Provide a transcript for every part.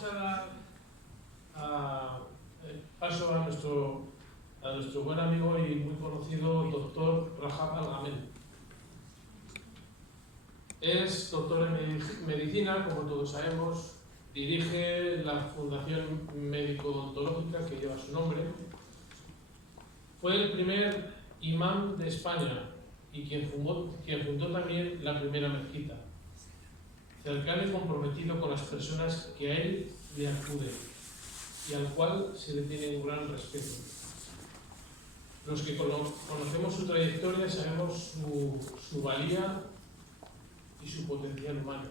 vamos a dar paso a nuestro buen amigo y muy conocido doctor Rajab Al-Ghamel. Es doctor en medicina, como todos sabemos, dirige la Fundación Médico-Odontológica que lleva su nombre. Fue el primer imán de España y quien fundó también la primera mezquita. Cercano y comprometido con las personas que a él le acuden y al cual se le tiene un gran respeto. Los que conocemos su trayectoria sabemos su valía y su potencial humano.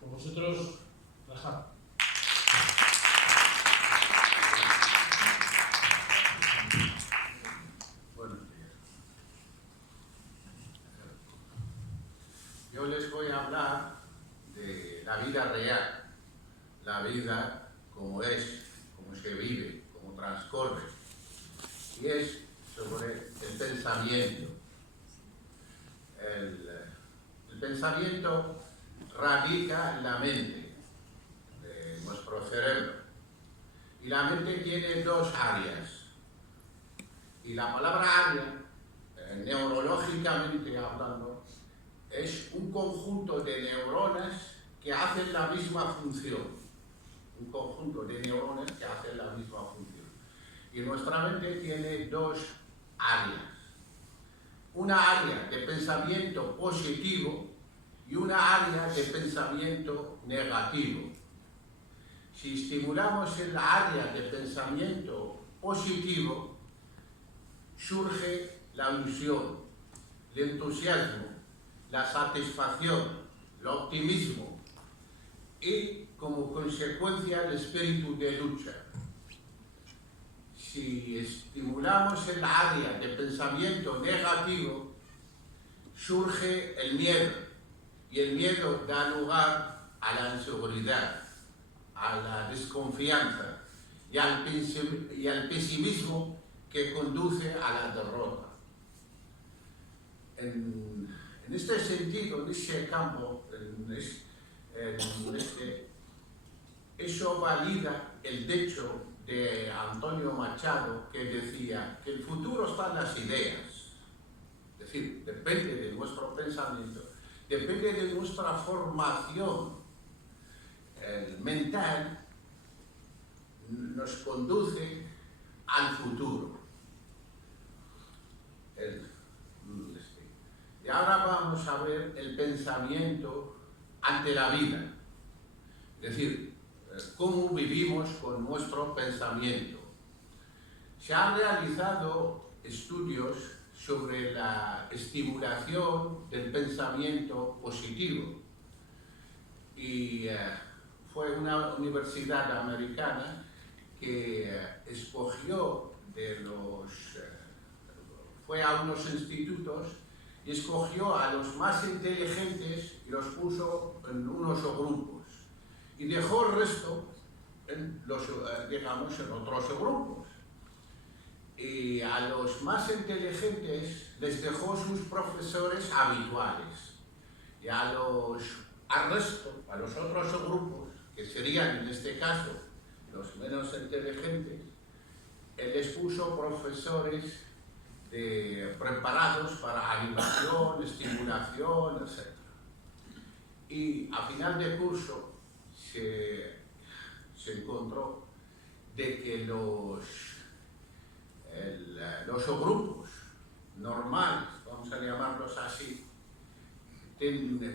Con vosotros, Rajab. Buenos días. Yo les voy a hablar de la vida real, la vida como es, como se vive, como transcurre, y es sobre el pensamiento. El pensamiento radica en la mente de nuestro cerebro, y la mente tiene dos áreas. Y la palabra área, neurológicamente hablando, es un conjunto de neuronas que hacen la misma función. Un conjunto de neuronas que hacen la misma función. Y nuestra mente tiene dos áreas. Una área de pensamiento positivo y una área de pensamiento negativo. Si estimulamos el área de pensamiento positivo, surge la ilusión, el entusiasmo, la satisfacción, el optimismo y, como consecuencia, el espíritu de lucha. Si estimulamos el área de pensamiento negativo, surge el miedo, y el miedo da lugar a la inseguridad, a la desconfianza y al pesimismo que conduce a la derrota. En este sentido, en este campo, eso valida el dicho de Antonio Machado, que decía que el futuro está en las ideas. Es decir, depende de nuestro pensamiento, depende de nuestra formación mental, nos conduce al futuro. Y ahora vamos a ver el pensamiento ante la vida, es decir, cómo vivimos con nuestro pensamiento. Se han realizado estudios sobre la estimulación del pensamiento positivo y fue una universidad americana que escogió fue a unos institutos y escogió a los más inteligentes y los puso en unos grupos y dejó el resto en otros grupos. Y a los más inteligentes les dejó sus profesores habituales y al resto, a los otros grupos, que serían en este caso los menos inteligentes, él les puso profesores preparados para animación, estimulación, etc. Y a final de curso se encontró de que los grupos normales, vamos a llamarlos así,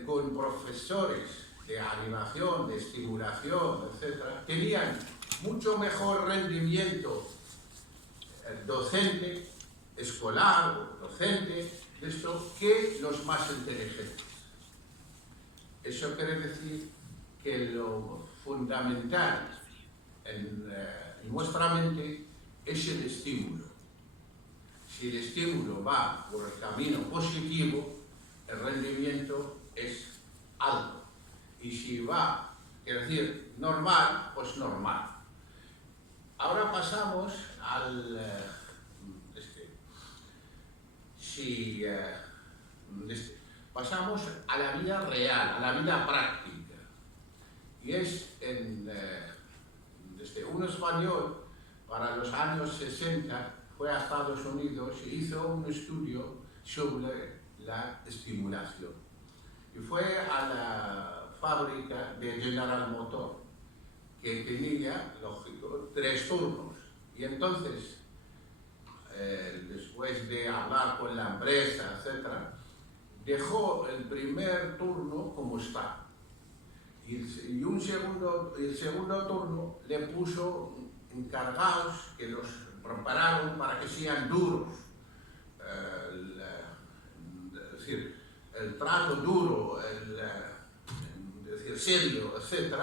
con profesores de animación, de estimulación, etc., tenían mucho mejor rendimiento docente, escolar o docente, que los más inteligentes. Eso quiere decir que lo fundamental en nuestra mente es el estímulo. Si el estímulo va por el camino positivo, el rendimiento es alto. Y si va, quiere decir, normal, pues normal. Ahora pasamos pasamos a la vida real, a la vida práctica. Y es en un español, para los años 60, fue a Estados Unidos y hizo un estudio sobre la estimulación. Y fue a la fábrica de General Motors, que tenía, lógico, 3 turnos. Y entonces, después de hablar con la empresa, etc., dejó el primer turno como está. Y el segundo turno le puso encargados que los prepararon para que sean duros. Es decir, el trato duro, serio, etc.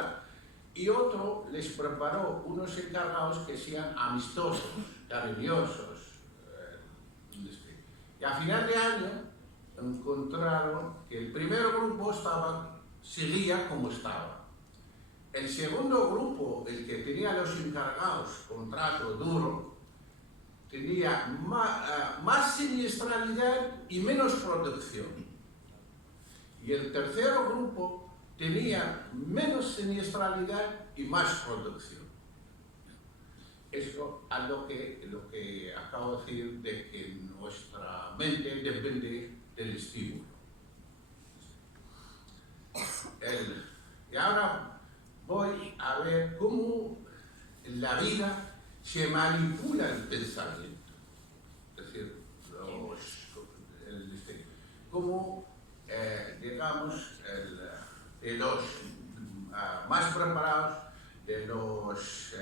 Y otro les preparó unos encargados que sean amistosos, cariñosos. Y a final de año encontraron que el primer grupo seguía como estaba. El segundo grupo, el que tenía los encargados con trato duro, tenía más siniestralidad y menos producción. Y el tercer grupo tenía menos siniestralidad y más producción. Eso es lo que acabo de decir, de que nuestra mente depende del estímulo. Y ahora voy a ver cómo en la vida se manipula el pensamiento. Es decir, cómo, digamos, de los más preparados, de los,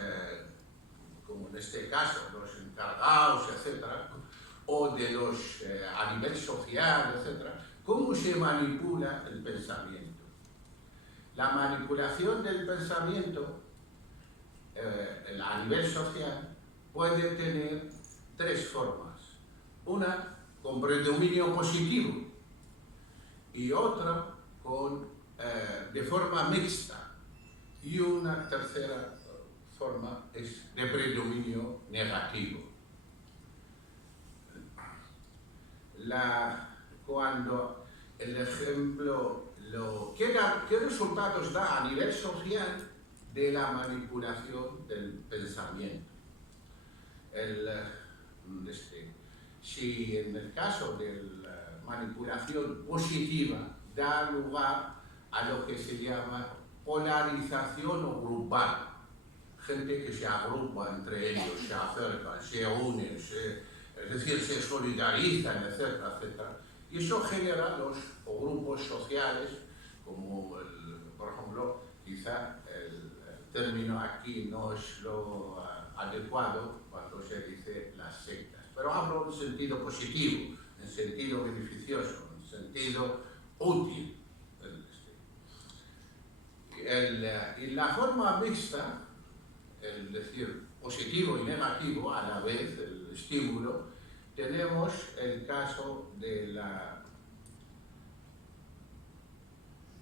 como en este caso, los encargados, etc., o de los a nivel social, etc., cómo se manipula el pensamiento. La manipulación del pensamiento a nivel social puede tener 3 formas. Una con predominio positivo y otra de forma mixta, y una tercera forma es de predominio negativo. Cuando el ejemplo, ¿qué resultados da a nivel social de la manipulación del pensamiento? Si en el caso de la manipulación positiva da lugar a lo que se llama polarización grupal, gente que se agrupa entre ellos, se acercan, se unen, es decir, se solidarizan, etcétera, etcétera. Y eso genera los grupos sociales, como, por ejemplo, quizá el término aquí no es lo adecuado cuando se dice las sectas, pero hablo en sentido positivo, en sentido beneficioso, en sentido útil. Y la forma mixta, es decir, positivo y negativo a la vez, el estímulo, tenemos el caso de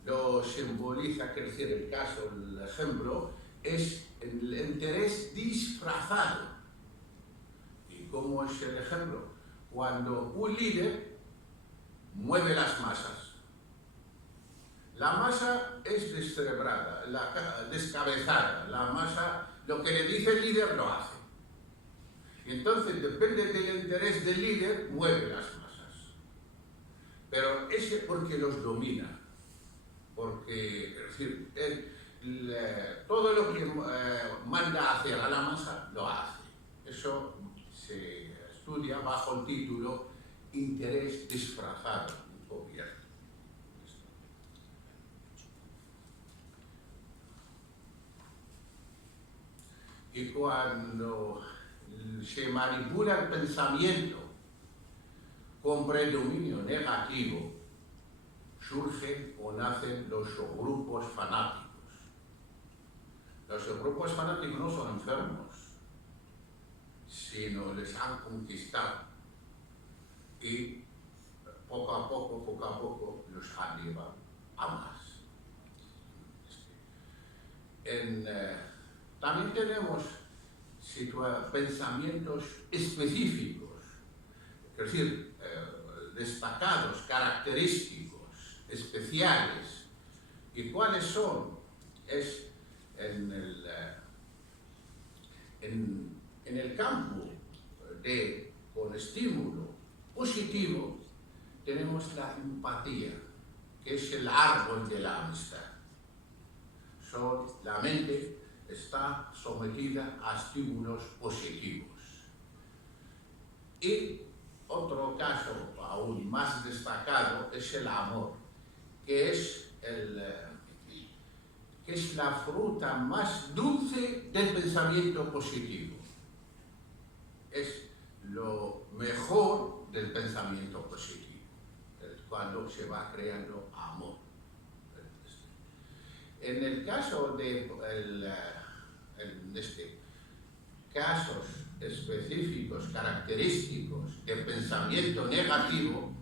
lo simboliza, quiere decir, el caso, el ejemplo, es el interés disfrazado. ¿Y cómo es el ejemplo? Cuando un líder mueve las masas. La masa es descerebrada, descabezada. La masa, lo que le dice el líder, lo hace. Y entonces, depende del interés del líder, mueve las masas. Pero ese porque los domina. Porque, es decir, todo lo que manda hacia la masa, lo hace. Eso se estudia bajo el título interés disfrazado, encubierto. Y cuando se manipula el pensamiento con predominio negativo, surgen o nacen los grupos fanáticos. Los grupos fanáticos no son enfermos, sino les han conquistado y poco a poco los han llevado a más. También tenemos pensamientos específicos, es decir, destacados, característicos, especiales. ¿Y cuáles son? Es en el campo con estímulo positivo, tenemos la empatía, que es el árbol de la amistad. La mente está sometida a estímulos positivos. Y otro caso aún más destacado es el amor, que es la fruta más dulce del pensamiento positivo. Es lo mejor del pensamiento positivo, cuando se va creando amor. En el caso de casos específicos, característicos de pensamiento negativo,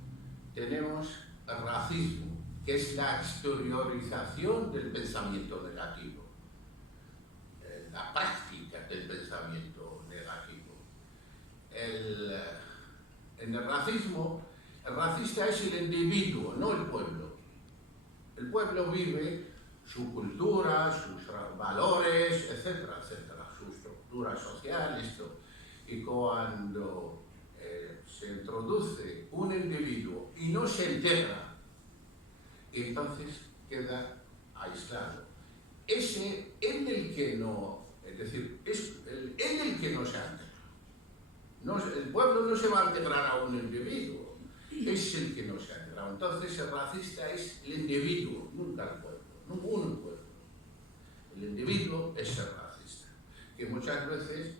tenemos el racismo, que es la exteriorización del pensamiento negativo, la práctica del pensamiento negativo. En el racismo, el racista es el individuo, no el pueblo. El pueblo vive su cultura, sus valores, etcétera, etcétera, su estructura social, esto. Y cuando se introduce un individuo y no se integra, entonces queda aislado. Ese en el que no, es decir, es en el que no se ha integrado. El pueblo no se va a integrar a un individuo, es el que no se ha integrado. Entonces el racista es el individuo, nunca el pueblo, nunca el pueblo. El individuo es el racista, que muchas veces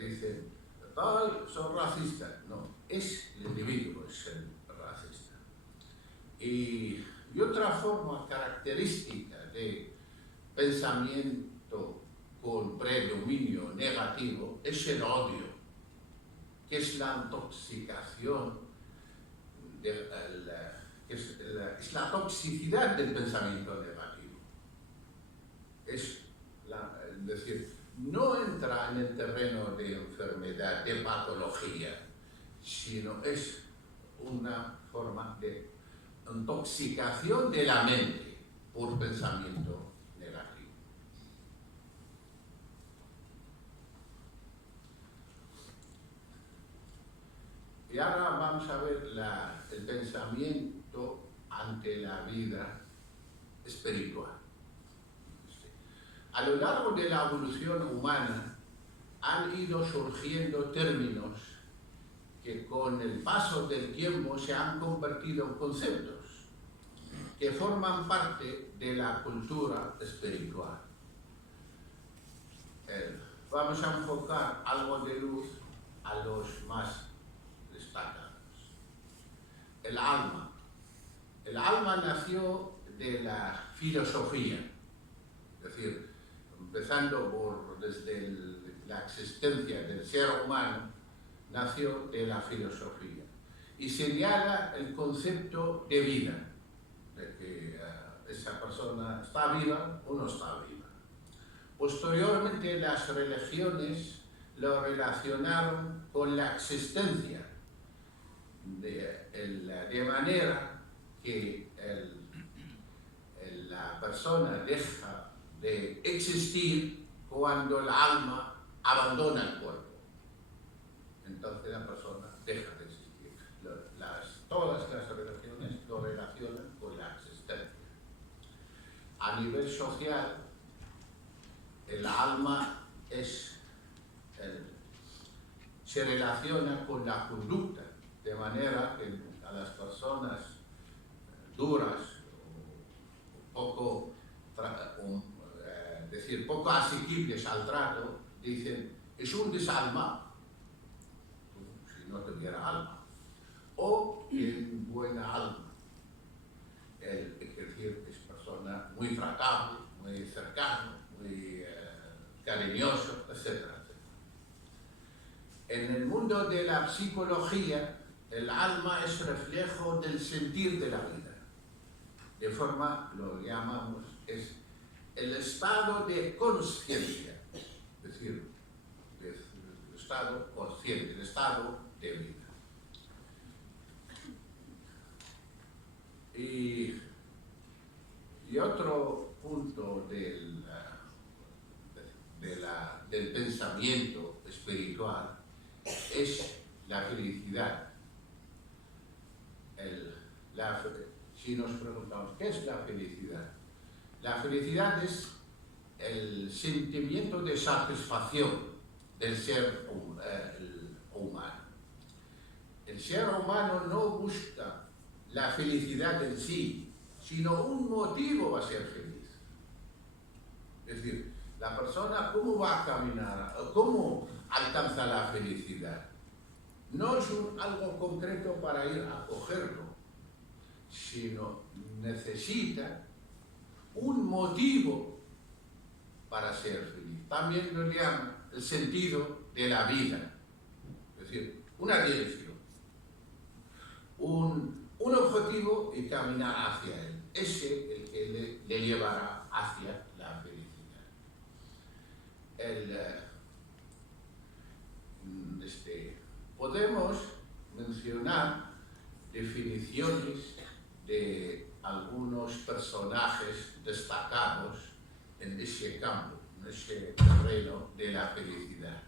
dicen, tal, son racistas. No, es el individuo, es el racista. Y otra forma característica de pensamiento con predominio negativo es el odio, que es la intoxicación, es la toxicidad del pensamiento negativo. Es decir, no entra en el terreno de enfermedad, de patología, sino es una forma de intoxicación de la mente por pensamiento negativo. Y ahora vamos a ver el pensamiento ante la vida espiritual. A lo largo de la evolución humana han ido surgiendo términos que con el paso del tiempo se han convertido en conceptos que forman parte de la cultura espiritual. Vamos a enfocar algo de luz a los más destacados. El alma. El alma nació de la filosofía, es decir, empezando desde la existencia del ser humano, nació de la filosofía y señala el concepto de vida, de que esa persona está viva o no está viva. Posteriormente las religiones lo relacionaron con la existencia, de manera que la persona deja de existir cuando el alma abandona el cuerpo. Entonces la persona deja de existir. Todas las religiones lo relacionan con la existencia. A nivel social, el alma se relaciona con la conducta, de manera que a las personas duras o poco asequibles al trato, dicen, es un desalmado, si no tuviera alma, o en buena alma, es decir, es persona muy tratable, muy cercano, muy cariñoso, etc. En el mundo de la psicología, el alma es reflejo del sentir de la vida. De forma, lo llamamos, es el estado de conciencia, es decir, el estado consciente, el estado de vida. Y otro punto del pensamiento pensamiento espiritual es la felicidad. Si nos preguntamos, ¿qué es la felicidad? La felicidad es el sentimiento de satisfacción del ser humano. El ser humano no busca la felicidad en sí, sino un motivo a ser feliz. Es decir, la persona, ¿cómo va a caminar? ¿Cómo alcanza la felicidad? No es algo concreto para ir a cogerlo, sino necesita un motivo para ser feliz. También lo llaman el sentido de la vida, es decir, una dirección, un objetivo y caminar hacia él. Ese es el que le llevará hacia la felicidad. Podemos mencionar definiciones de algunos personajes destacados en ese campo, en ese terreno de la felicidad.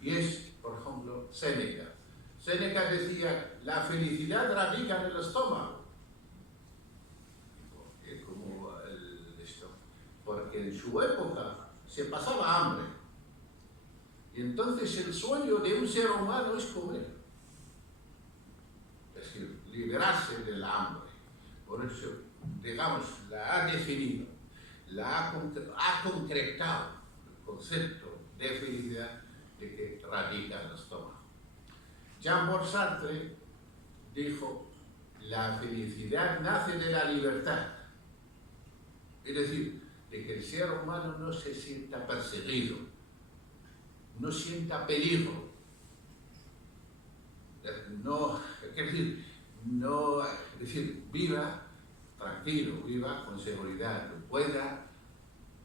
Y es, por ejemplo, Séneca. Séneca decía, la felicidad radica en el estómago. Porque en su época se pasaba hambre. Y entonces el sueño de un ser humano es comer. Es decir, liberarse del hambre. Por eso, digamos, la ha definido, ha concretado el concepto de felicidad de que radica en el estómago. Jean-Paul Sartre dijo, la felicidad nace de la libertad. Es decir, de que el ser humano no se sienta perseguido, no sienta peligro, es decir, viva tranquilo, viva con seguridad, pueda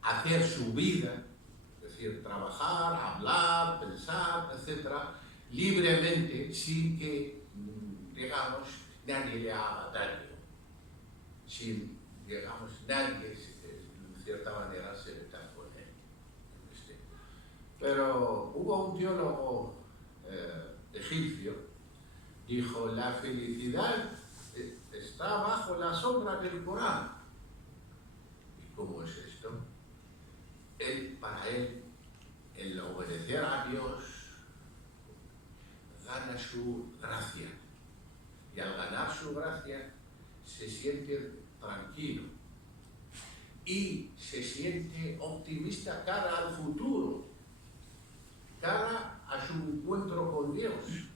hacer su vida, es decir, trabajar, hablar, pensar, etc., libremente, sin que, digamos, nadie le haga daño, sin, digamos, nadie, en cierta manera, se le con él. Pero hubo un teólogo egipcio, dijo, la felicidad está bajo la sombra del Corán. ¿Y cómo es esto? Para él, el obedecer a Dios gana su gracia. Y al ganar su gracia, se siente tranquilo. Y se siente optimista cara al futuro, cara a su encuentro con Dios.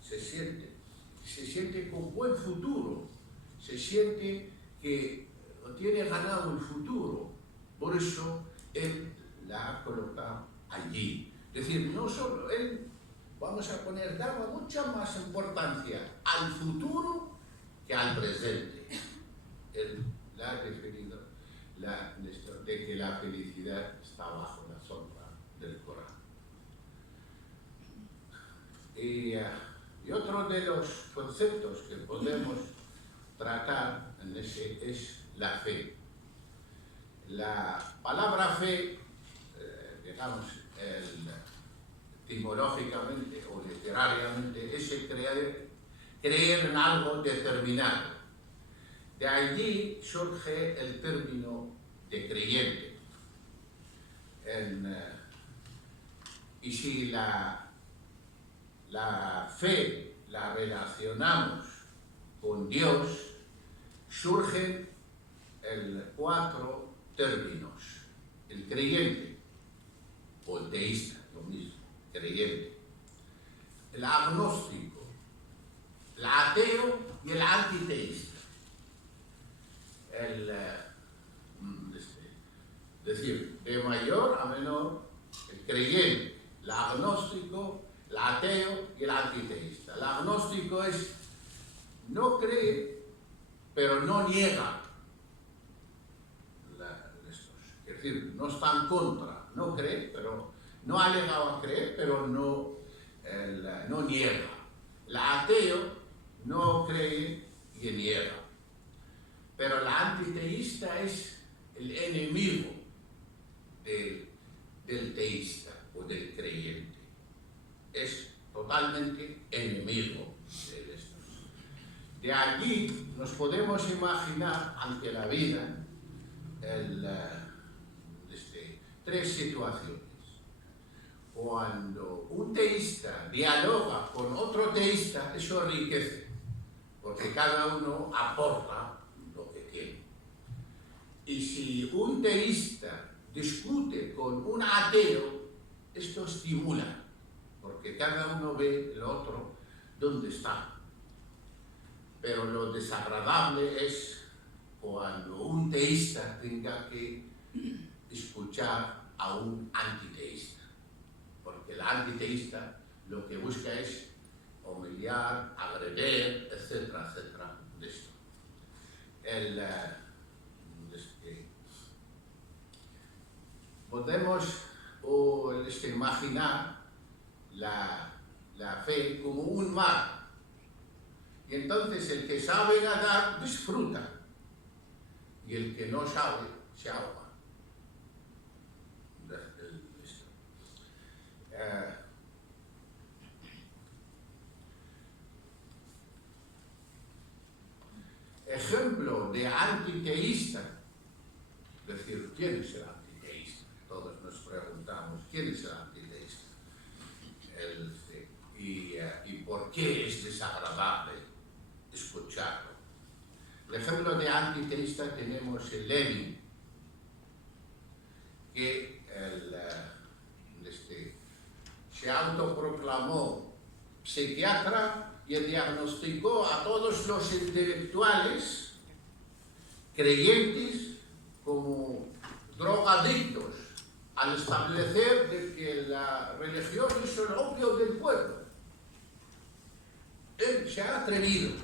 Se siente con buen futuro, se siente que tiene ganado el futuro. Por eso él la ha colocado allí. Es decir, no solo él, daba mucha más importancia al futuro que al presente. Él la ha definido de que la felicidad está bajo la sombra del Corán. Y otro de los conceptos que podemos tratar en ese es la fe. La palabra fe, digamos, etimológicamente o literariamente, es creer en algo determinado. De allí surge el término de creyente. Y si la fe la relacionamos con Dios, surgen 4 términos. El creyente, o el teísta, lo mismo, creyente. El agnóstico, el ateo y el antiteísta. Es decir, de mayor a menor, el creyente, el agnóstico, el ateo y el antiteísta. El agnóstico no cree, pero no niega. Es decir, no está en contra, no cree, pero no ha llegado a creer, pero no niega. El ateo no cree y niega. Pero el antiteísta es el enemigo del teísta. totalmente enemigo de estos. De allí nos podemos imaginar ante la vida tres situaciones. Cuando un teísta dialoga con otro teísta, eso enriquece, porque cada uno aporta lo que tiene. Y si un teísta discute con un ateo, esto estimula, porque cada uno ve el otro dónde está. Pero lo desagradable es cuando un teísta tenga que escuchar a un antiteísta, porque el antiteísta lo que busca es humillar, agredir, etcétera, etcétera, de esto. Podemos imaginar la fe como un mar, y entonces el que sabe nadar disfruta, y el que no sabe se ahoga. Ejemplo de antiteísta, es decir, ¿quién es el antiteísta? Todos nos preguntamos, ¿quién es el antiteísta? ¿Y por qué es desagradable escucharlo? El ejemplo de antiteísta tenemos el Lenin, que se autoproclamó psiquiatra y diagnosticó a todos los intelectuales creyentes como drogadictos, al establecer de que la religión es el opio del pueblo. Él se ha atrevido,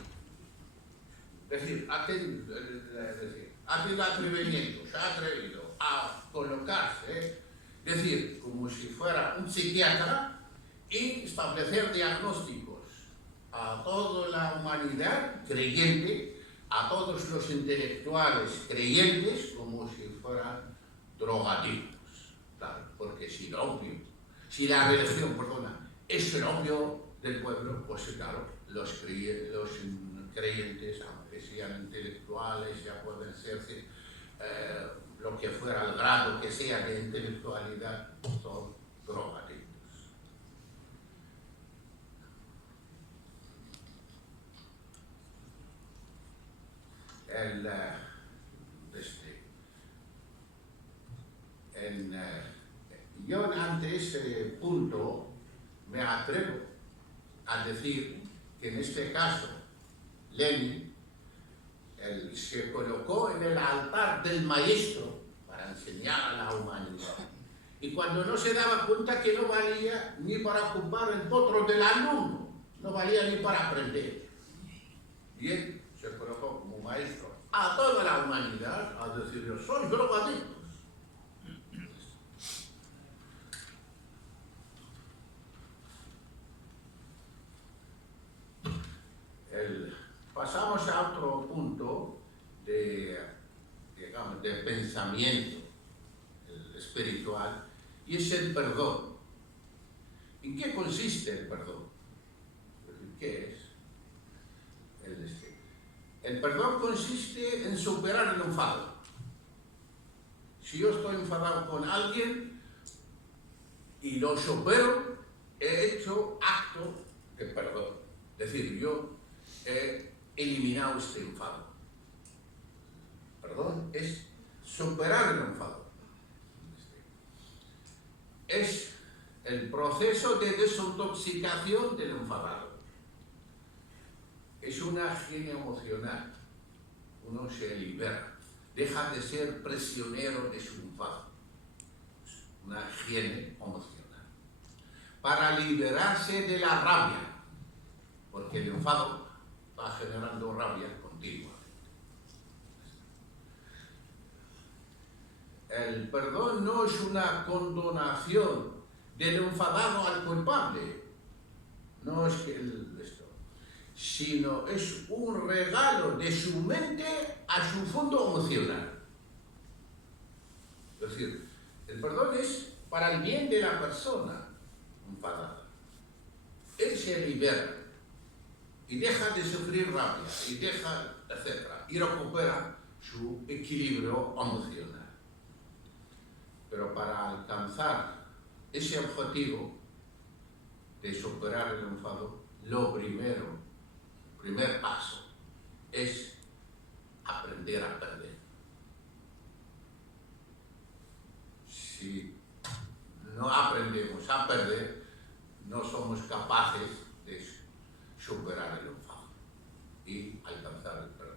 es decir, ha tenido atrevimiento, se ha atrevido a colocarse, es decir, como si fuera un psiquiatra, y establecer diagnósticos a toda la humanidad creyente, a todos los intelectuales creyentes, como si fueran drogadictos. Claro, porque si la religión, es el opio del pueblo, pues claro, los creyentes, aunque sean intelectuales, ya pueden ser lo que fuera el grado que sea de intelectualidad, son drogadictos. Yo ante ese punto me atrevo a decir que en este caso Lenin se colocó en el altar del maestro para enseñar a la humanidad, y cuando no se daba cuenta que no valía ni para ocupar el potro del alumno, no valía ni para aprender, y él se colocó como maestro a toda la humanidad a decir: son drogadictos. Pasamos a otro punto de pensamiento espiritual, y es el perdón. ¿En qué consiste el perdón? ¿Qué es? El perdón consiste en superar el enfado. Si yo estoy enfadado con alguien y lo supero, he hecho acto de perdón. Es decir, yo he eliminado este enfado. Perdón es superar el enfado. Es el proceso de desintoxicación del enfadado. Es una higiene emocional. Uno se libera, deja de ser prisionero de su enfado. Una higiene emocional. Para liberarse de la rabia, porque el enfado va generando rabia continuamente. El perdón no es una condonación del enfadado al culpable, no es que sino es un regalo de su mente a su fondo emocional. Es decir, el perdón es para el bien de la persona enfadada. él se libera y deja de sufrir rabia, y deja, etc. Y recupera su equilibrio emocional. Pero para alcanzar ese objetivo de superar el enfado, lo primero, el primer paso, es aprender a perder. Si no aprendemos a perder, no somos capaces de superar el enfado y alcanzar el perdón.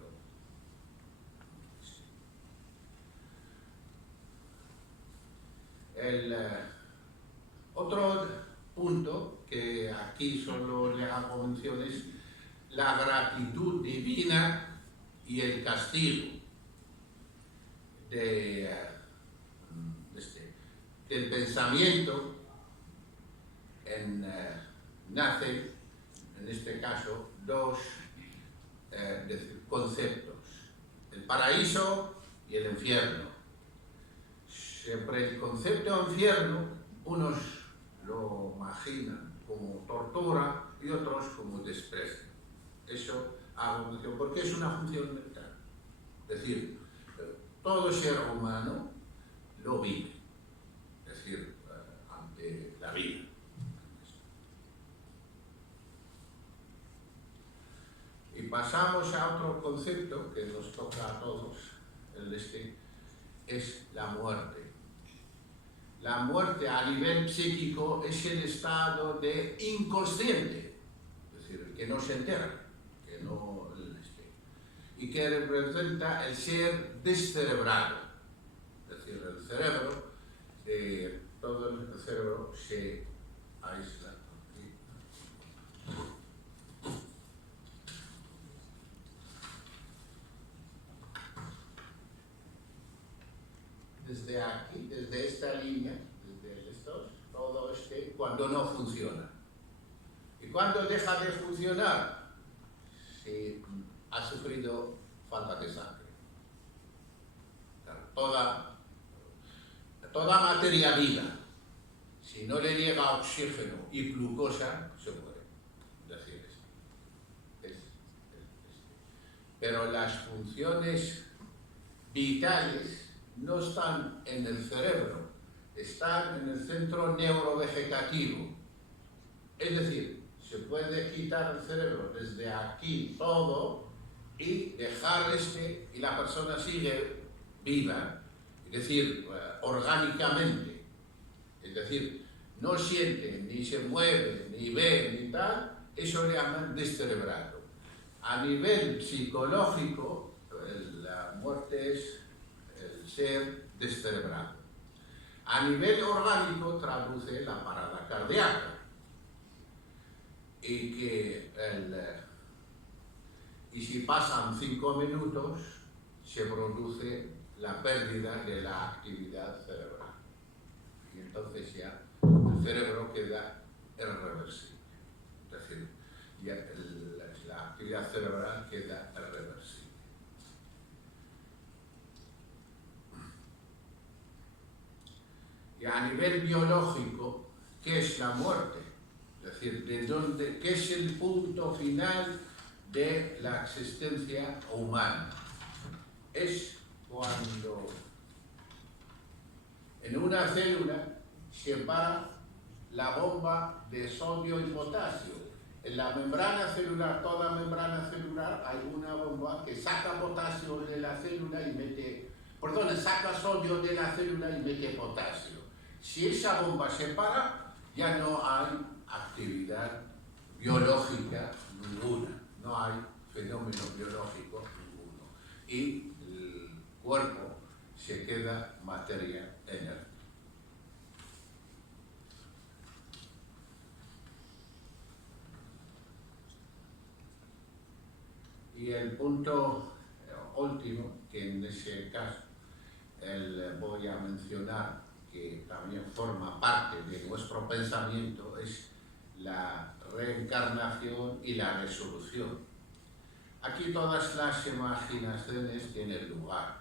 El otro punto que aquí solo le hago mención es la gratitud divina y el castigo del pensamiento nace, en este caso, dos conceptos: el paraíso y el infierno. Siempre el concepto de infierno, unos lo imaginan como tortura y otros como desprecio. Eso hago mención porque es una función mental. Es decir, todo ser humano lo vive, es decir, ante la vida. Y pasamos a otro concepto que nos toca a todos, es la muerte. La muerte a nivel psíquico es el estado de inconsciente, es decir, el que no se entera, que no, y que representa el ser descerebrado. Es decir, el cerebro, todo el cerebro se aísla. Desde aquí, desde esta línea, desde estos, todo cuando no funciona. ¿Y cuando deja de funcionar? Si ha sufrido falta de sangre. Toda materia viva, si no le llega oxígeno y glucosa, se muere. Es decir, pero las funciones vitales no están en el cerebro, están en el centro neurovegetativo. Es decir, se puede quitar el cerebro desde aquí todo y dejar y la persona sigue viva, es decir, orgánicamente. Es decir, no siente, ni se mueve, ni ve, ni tal, eso le llaman descerebrado. A nivel psicológico, la muerte es el ser descerebrado. A nivel orgánico traduce la parada cardíaca. Y si pasan 5 minutos, se produce la pérdida de la actividad cerebral. Y entonces ya el cerebro queda irreversible. Es decir, ya la actividad cerebral queda irreversible. Y a nivel biológico, ¿qué es la muerte? Es decir, ¿qué es el punto final de la existencia humana? Es cuando en una célula se para la bomba de sodio y potasio. En la membrana celular, toda membrana celular, hay una bomba que saca potasio de la célula y saca sodio de la célula y mete potasio. Si esa bomba se para, ya no hay actividad biológica ninguna, no hay fenómeno biológico ninguno. Y el cuerpo se queda materia inerte. Y el punto último, que en ese caso voy a mencionar, que también forma parte de nuestro pensamiento, es la reencarnación y la resolución. Aquí todas las imaginaciones tienen lugar.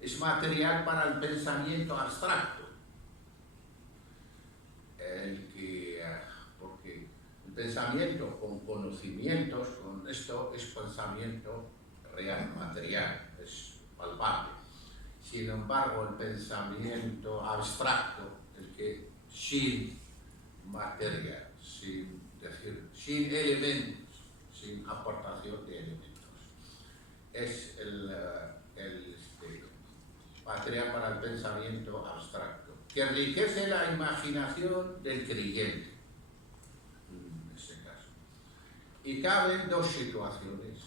Es material para el pensamiento abstracto. Porque el pensamiento con conocimientos, con esto es pensamiento real, material, es palpable. Sin embargo, el pensamiento abstracto, el que sin materia, sin elementos, sin aportación de elementos, es material para el pensamiento abstracto, que enriquece la imaginación del creyente, en ese caso. Y caben dos situaciones.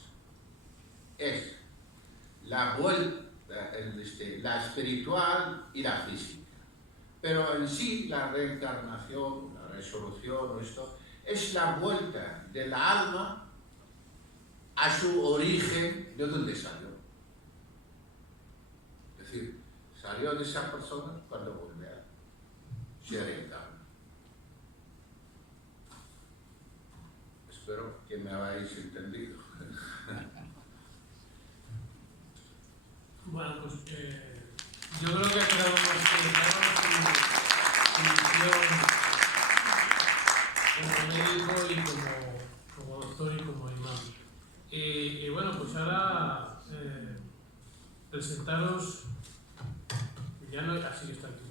Es la espiritual y la física. Pero en sí la reencarnación, la resolución, esto, es la vuelta del alma a su origen, de donde salió. Es decir, salió de esa persona cuando vuelve a se reencarna. Espero que me habéis entendido. Bueno, pues yo creo que ha quedado más claro su visión como médico y como doctor y como imán. Y bueno, pues ahora presentaros, ya no, así que está aquí.